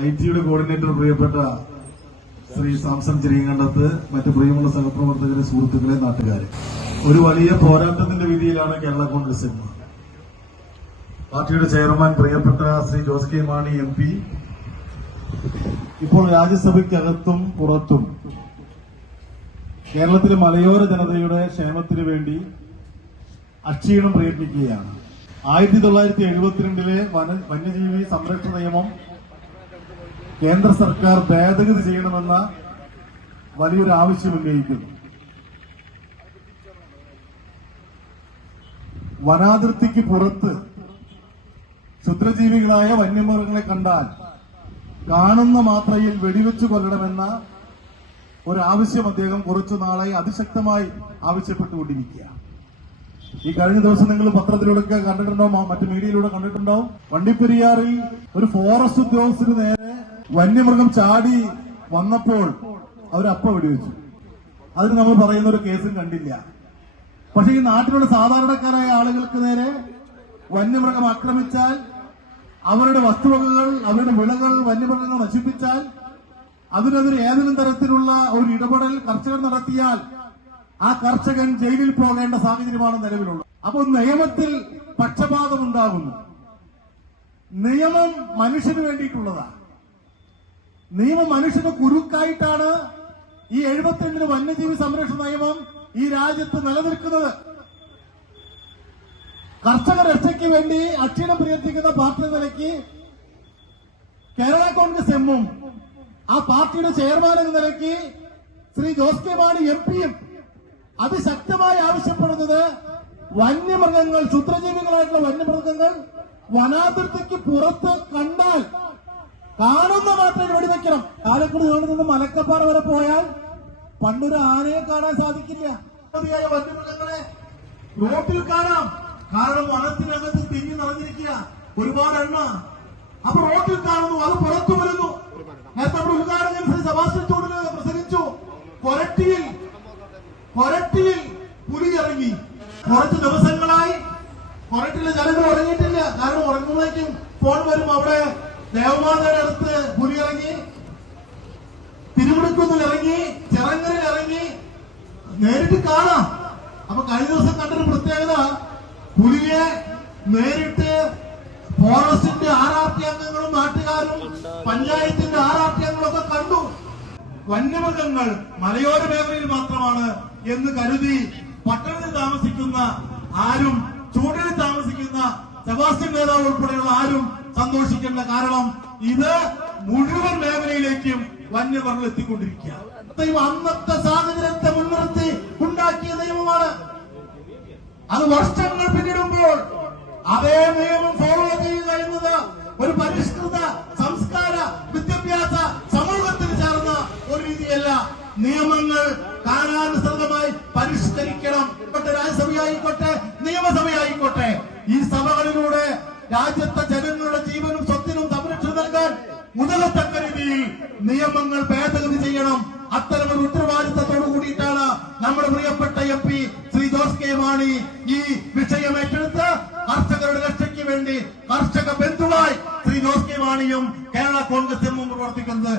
I ടിയുടെ coordinator പ്രിയപ്പെട്ട ശ്രീ സാംസൺ ചിരിയങ്കണ്ടത്ത് മറ്റ് പ്രിയമുള്ള സഹപ്രവർത്തകരെ സുഹൃത്തുക്കളെ നാട്ടുകാരെ. ഒരു വലിയ പോരാട്ടത്തിന്റെ വിധിയിലാണ് കേരള കോൺഗ്രസ് എം പാർട്ടിയുടെ ചെയർമാൻ പ്രിയപ്പെട്ട Shri Jose K Mani M P. ഇപ്പോൾ രാജ്യസഭയ്ക്കകത്തും പുറത്തും കേരളത്തിലെ മലയോര ജനതയുടെ ക്ഷേമത്തിന് വേണ്ടി അക്ഷീണം പ്രയത്നിക്കുകയാണ്. ആയിരത്തി തൊള്ളായിരത്തി എഴുപത്തിരണ്ടിലെ വന വന്യജീവി സംരക്ഷണ നിയമം കേന്ദ്ര സർക്കാർ ഭേദഗതി ചെയ്യണമെന്ന വലിയൊരു ആവശ്യം ഉന്നയിക്കുന്നു. വനാതിർത്തിക്ക് പുറത്ത് ക്ഷുദ്രജീവികളായ വന്യമൃഗങ്ങളെ കണ്ടാൽ കാണുന്ന മാത്രയിൽ വെടിവെച്ചു കൊല്ലണമെന്ന ഒരാവശ്യം അദ്ദേഹം കുറച്ചു നാളായി അതിശക്തമായി ആവശ്യപ്പെട്ടുകൊണ്ടിരിക്കുക ഈ കഴിഞ്ഞ ദിവസം നിങ്ങൾ പത്രത്തിലൂടെ കണ്ടിട്ടുണ്ടാവും മറ്റു മീഡിയയിലൂടെ കണ്ടിട്ടുണ്ടാവും. വണ്ടിപ്പെരിയാറിൽ ഒരു ഫോറസ്റ്റ് ഉദ്യോഗസ്ഥന് നേരെ വന്യമൃഗം ചാടി വന്നപ്പോൾ അവരപ്പ വെടിവെച്ചു. അതിന് നമ്മൾ പറയുന്ന ഒരു കേസും കണ്ടില്ല. പക്ഷെ ഈ നാട്ടിലുള്ള സാധാരണക്കാരായ ആളുകൾക്ക് നേരെ വന്യമൃഗം ആക്രമിച്ചാൽ അവരുടെ വസ്തുവകകൾ അവരുടെ വിളകൾ വന്യമൃഗങ്ങൾ നശിപ്പിച്ചാൽ അതിനെതിരെ ഏതെങ്കിലും തരത്തിലുള്ള ഒരു ഇടപെടൽ കർഷകർ നടത്തിയാൽ ആ കർഷകൻ ജയിലിൽ പോകേണ്ട സാഹചര്യമാണ് നിലവിലുള്ളത്. അപ്പോൾ നിയമത്തിൽ പക്ഷപാതം ഉണ്ടാകുന്നു. നിയമം മനുഷ്യന് വേണ്ടിയിട്ടുള്ളതാണ് നിയമം മനുഷ്യന് കുരുക്കായിട്ടാണ് ഈ എഴുപത്തിരണ്ടിന് വന്യജീവി സംരക്ഷണ നിയമം ഈ രാജ്യത്ത് നിലനിൽക്കുന്നത്. കർഷക രക്ഷയ്ക്ക് വേണ്ടി അക്ഷീണം പ്രയത്നിക്കുന്ന പാർട്ടി നിലയ്ക്ക് കേരള കോൺഗ്രസ് എമ്മും ആ പാർട്ടിയുടെ ചെയർമാൻ എന്ന നിലയ്ക്ക് ശ്രീ ജോസ് കെ മാണി എം പിയും അതിശക്തമായി ആവശ്യപ്പെടുന്നത് വന്യമൃഗങ്ങൾ ക്ഷുദ്രജീവികളായിട്ടുള്ള വന്യമൃഗങ്ങൾ വനാതിർത്തിക്ക് പുറത്ത് കണ്ടാൽ കാണുന്ന മാത്രം വെടിവെക്കണം ആലക്കുടി ഇവിടെ നിന്ന് മലക്കപ്പാറ വരെ പോയാൽ പണ്ടൊരു ആനയെ കാണാൻ സാധിക്കില്ല. വന്യമൃഗങ്ങളെ റോട്ടിൽ കാണാം. കാരണം വനത്തിനകത്ത് തിങ്ങി നിറഞ്ഞിരിക്കുക. ഒരുപാട് എണ്ണ അപ്പൊ റോട്ടിൽ കാണുന്നു അത് പുറത്തു വരുന്നു നേരത്തെ നമ്മുടെ ഉദ്ഘാടനം ശ്രീ സെബാസ്റ്റ്യൻ ചൂടിന് പ്രസംഗിച്ചു കൊരട്ടിയിൽ കൊരട്ടിയിൽ പുലി ഇറങ്ങി കുറച്ച് ദിവസങ്ങളായി കുറച്ചുള്ള ജനങ്ങൾ ഉറങ്ങിയിട്ടില്ല. കാരണം ഉറങ്ങുമ്പോഴേക്കും ഫോൺ വരും. അവിടെ ദേവമാതയുടെ അടുത്ത് പുലി ഇറങ്ങി തിരുവിടുക്കുന്നിൽ ഇറങ്ങി ചിറങ്ങലിൽ ഇറങ്ങി. നേരിട്ട് കാണാം. അപ്പൊ കഴിഞ്ഞ ദിവസം കണ്ടൊരു പ്രത്യേകത. പുലിയെ നേരിട്ട് ഫോറസ്റ്റിന്റെ ആർ അംഗങ്ങളും നാട്ടുകാരും പഞ്ചായത്തിന്റെ ആറാർട്ടി അംഗങ്ങളും ഒക്കെ കണ്ടു. വന്യമൃഗങ്ങൾ മലയോര മേഖലയിൽ മാത്രമാണ് എന്ന് കരുതി പട്ടണത്തിൽ താമസിക്കുന്ന ആരും ചൂടിൽ താമസിക്കുന്ന സെബാസ്റ്റ്യൻ നേതാവ് ഉൾപ്പെടെയുള്ള ആരും സന്തോഷിക്കേണ്ട കാരണം ഇത് മുഴുവൻ മേഖലയിലേക്കും വന്യമൃഗങ്ങൾ എത്തിക്കൊണ്ടിരിക്കുക. അന്നത്തെ സാഹചര്യത്തെ മുൻനിർത്തി ഉണ്ടാക്കിയ നിയമമാണ്. അത് വർഷങ്ങൾ പിന്നിടുമ്പോൾ അതേ നിയമം നിയമങ്ങൾ കാലാനുസൃതമായി പരിഷ്കരിക്കണം. രാജ്യസഭയായിക്കോട്ടെ നിയമസഭയായിക്കോട്ടെ ഈ സഭകളിലൂടെ രാജ്യത്തെ ജനങ്ങളുടെ ജീവനും സ്വത്തിനും സംരക്ഷണം നൽകാൻ ഉതകത്തക്ക രീതിയിൽ നിയമങ്ങൾ ഭേദഗതി ചെയ്യണം. അത്തരമൊരു ഉത്തരവാദിത്തത്തോടു കൂടിയിട്ടാണ് നമ്മുടെ പ്രിയപ്പെട്ട M P Shri Jose K Mani ഈ വിഷയം ഏറ്റെടുത്ത് കർഷകരുടെ രക്ഷയ്ക്ക് വേണ്ടി കർഷക ബന്ധുവായി ശ്രീ ജോസ് കെ മാണിയും കേരള കോൺഗ്രസ് എമ്മും പ്രവർത്തിക്കുന്നത്.